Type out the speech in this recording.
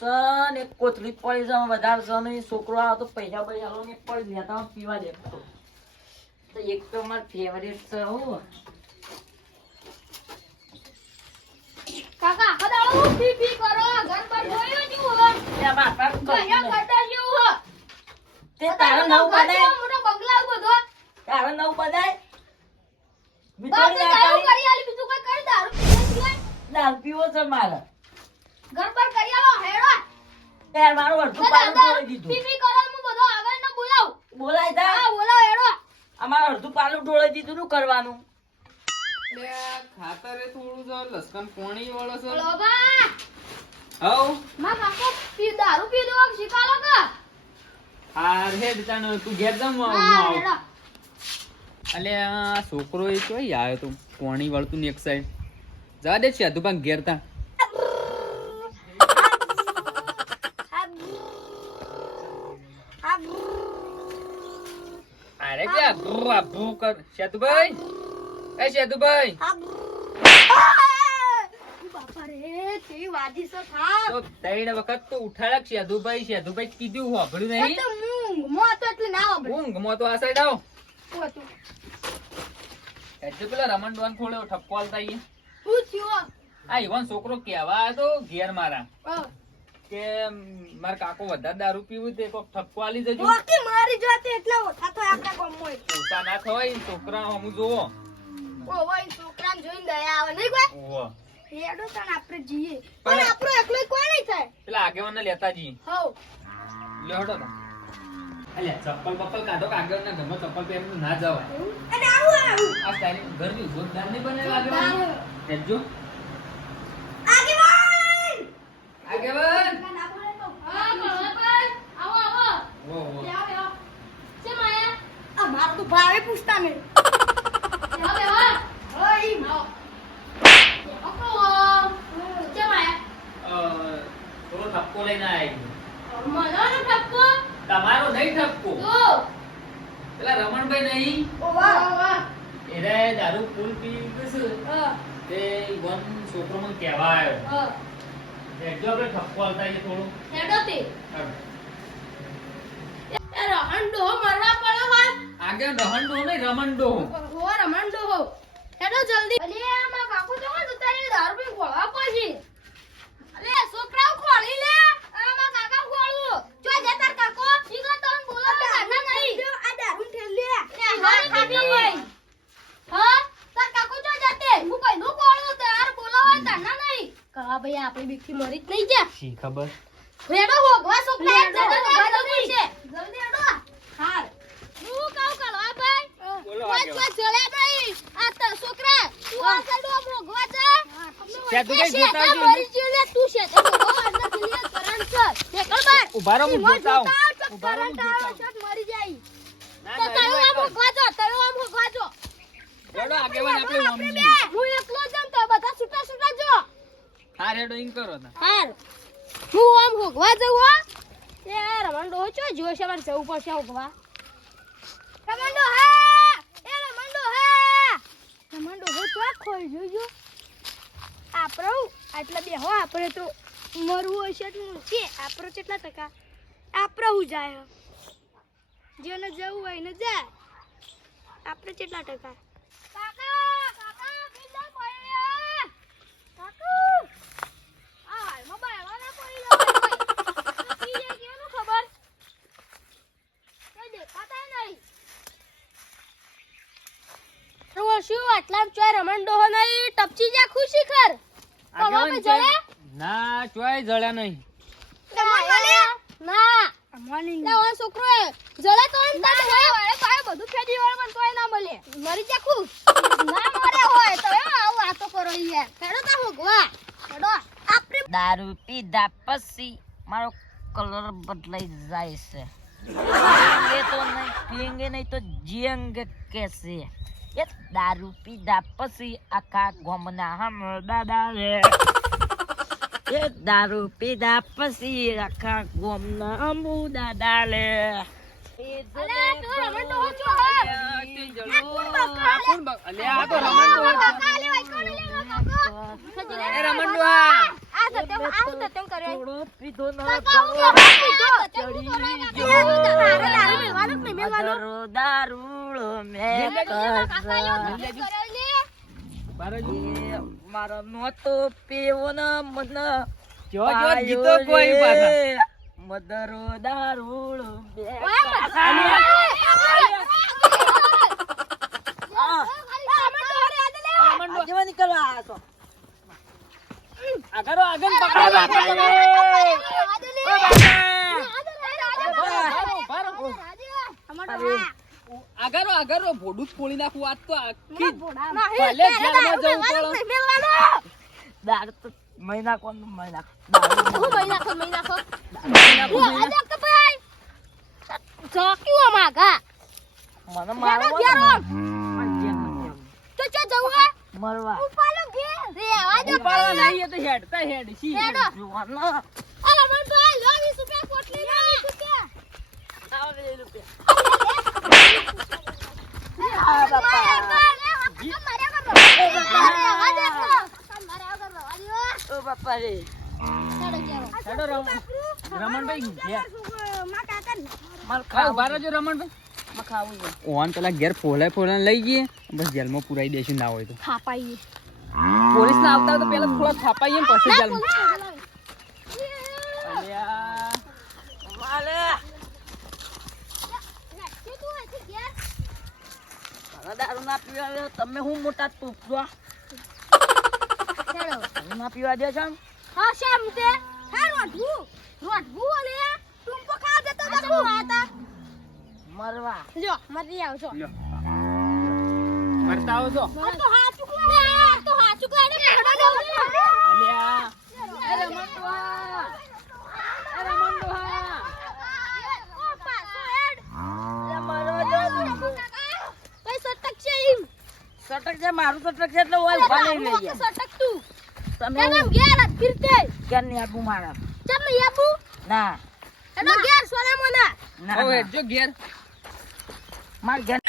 છે ને કોથળી પડી છે વધારે છે ને છોકરો આવે તો પૈસા પૈસા લો ને પડી લેતા પીવા દે. તો એક તો મારો ફેવરેટ છે હું. કાકા આખો પી પી કરો? ઘર પર જોયું જ હું હો. બાપા ઘડિયા કરતા જેવું હો. તે તારો નવ ઘર મોટો બંગલા બધો તારો નવ બધાય. બાપ વિચારી તો તારું નાખ કરી આલી બીજું કોઈ કરી દારૂ પીધા સિવાય? દારૂ પીવો છે મારે. પર કરી હેડો. યાર મારો અડધું તો પાલું દાદા ઢોળી પી દીધું. પીપી કરો હું બધો આગળ ન બોલાવ. બોલાય તા. હા બોલાવ હેડો. અમાર અડધું પાલું ઢોળી દીધું નું કરવાનું? લે ખાતરે થોડું જો લસકન પોણી વાળો છે. બોલો બા. હવ. માં કાકો પી દારૂ પી દો શીખાલો કે? આર હેડ તાણ તું ઘેર જમ અલે આ છોકરો એ કોઈ આવ્યો તું પોણી વળતું ને એક સાઈડ જવા દે છે તું પણ ઘેર તા. અરે કે આ ભૂ કર સેતુભાઈ એ સેતુભાઈ વખત તો ઉઠાડક સેતુભાઈ કીધું હોભળ્યું નહીં. ઊંઘમાં તો આ સાઈડ આવ એટલે પેલા રમણ ડોન થોડો ઠપકો થયું? આ ઈવન છોકરો કેવા તો ઘેર મારા. કે માર કાકો વધારે દારૂ પીવું તે કોક ઠપકો આલી જજો બાકી મારી જાતે એટલે ઓછા તો આપણા હોય. ઓછા ના થવાય છોકરા હમું જોવો. ઓ ભાઈ છોકરાને જોઈને દયા આવે નહીં કોઈ ઓહો. હેડો તણ આપણે જઈએ. પણ- પણ આપણો એકલો કોઈ નહીં થાય? પેલા આગેવાન ને લેતા જી હો. હટો તા. અલ્યા ચપ્પલ બપ્પલ કાઢો કે આગળ ના ઘરમાં ચપ્પલ પહેરીને ના જવાય. અને આવું આવું. આ તારી ઘરની જોરદાર નહીં બને આગળ હેડજો આગેવાન આગેવાન હા ભાઈ આવો આવો ઓહો, ઓહો. આવો આવો છે માયા આ મારું તો ભાવે પૂછતા ને આવો આવો ઓય આવો આવો છે માયા અ, થોડો ઠપકો લઈને આવી મનો ઠપકો તમારો નહીં ઠપકો. પેલા રમણભાઈ નહીં? એને દારૂ ફૂલ પી લીધું તે વન છોકરો મને કહેવા આવ્યો એટલો આપણે ઠપકો આલતા આઈએ થોડું. હેડો તે. હાલો. રહંડો મરવા પડ્યો હોય. આગળ રહંડો નહીં રમંડો હો. રમંડો હો. હેડો જલ્દી. અલે આમાં કાકુ તો ઉતારી દારૂ પી ખોળવા પછી અલે છોકરાઓ ખોળી લે આમાં કાકા ખોળું જો જતાર કાકો ઈ કો તમ બોલો ના નહીં આ દારૂ ઠેલ લે હા ખાબી ભાઈ હા તાર કાકો જો જતે હું કઈ નું ખોળું તાર બોલાવા તા ના નહીં કા ભાઈ આપણી બીકથી મરી જ નહીં જા શી ખબર? રેડો હોગવા છોકરા જલ્દી છે. જલ્દી હેડો હાર. હું કાવ કળવા ભાઈ. આગેવાન. કોઈ જલે નહીં. આ તો છોકરા તું આ સાઈડ આમ હોગવા જા. કે તું કઈ શેઠા મરી ગયો ને તું છે તો અંદર ક્લિયર કરણ છે. નીકળ બાર ઉભારો હું ઈમો જોતા આવું. જોતા આવ, તો ઊભા રહો, હું છે, મરી જાય. તો ના, તારું એવું આમ હોય હોગવા જો તારું આમ હોગવા જો. તો. આગેવાન આપણે. હું એકલો જમ તો બધા છૂટા છૂટા જો હા, રેડો ઈમ કરો તા. હાર. હું આમ હોગવા જઉં, હો? એ રમણડો ચો જો છે, મારે જવું પડશે હોગવા રમણડો હા? એ રમણડો હા? રમણડો હો તો ખોઈ જોજો આપણો આટલા બે, હો, આપણે તો મરવું છે એટલું કે આપણો કેટલા ટકા? આપણો હું જાય જેને જવું હોય ને જાય. આપણે કેટલા ટકા કાકા કાકા બીજા પડ્યા કાકુ આ હાલમાં બાયવાના પડી જવાય કોઈ. ઈ જે કેનું ખબર કઈ દેખાતા નહીં તો શું આટલા ચોય રમણ ડોહો નહીં ટપચી જા ખુશી કર આગેવાન તમે છે? ના ચોય જળ્યા નહીં. ના ના. ઓન છોકરો જળે તો એમ તા હોય. વાળે પાય બધું ફેડી વાળ પણ તોય ના મળે. મરી જા ખુશ. ના મરે હોય તો આવું વાતો કરો યાર. હેડો તા ભગવા હેડો આપણે દારૂ પીધા પછી મારો કલર બદલાઈ જાય છે. પીએંગે તો નહીં પીએંગે નહીં તો જીએંગે કેસે. એ દારૂ પીધા પછી આખા ગોમના હમ દાદા રે. એ દારૂ પીધા પછી આખા ગોમના અમુ દાદા લે દારૂ મારો નહોતો પીવો ને મને જો જો જીતો કોઈ પાછા પાયો રે. મધરો દારૂળો મેં આગેવાની કરવા આવ્યા છો. આગળ આગળ પકડો આગળ આગળ ભોડું જ ખોલી નાખું આજ તો આખી ભલે જેલમાં જવું પડે. દારૂ તો મહિના કોણ મહિના મને મારવા ઉપાડવા નહીં એ તો હેડ સી હેડો. જોવાનો ખાવ ખાવું બાર જો રમણભાઈ માર ખાવું છે. ઓન પેલા ઘેર ફોલાય ફોલાય લઈ જઈએ બસ જેલમાં પુરાઈ દેશું ના હોય તો. પોલીસ ના આવતા તો પેલા થોડા થાપાઈએ ને પછી જેલમાં. દારૂ ના પીવા દે તમે હું મોટા તૂપવા દારૂ ના પીવા દે છે હા શેમ તે હા રોટવું રોટવું અને ટૂંપો ખા જતો તો શું હતા? મરવા. જો મરી આવજો. મરતા આવજો. તો હા ચુકલા આ તો હા ચુકલા ને પકડો દો અલ્યા એ રમણડોહા એ રમણડોહા ઓ પાછો હેડ એ મરવા દે કઈ સટક છે ઈમ સટક છે મારું સટક છે એટલે ઓય ઊભા નહીં રહી ગયા. તું તમે એમ ગેર ફિરતે. ક્યાં ની આબુ મારા? ચમ આબુ? ના. એનો ગેર સોના મોના ના જો ગેર માર ઘેર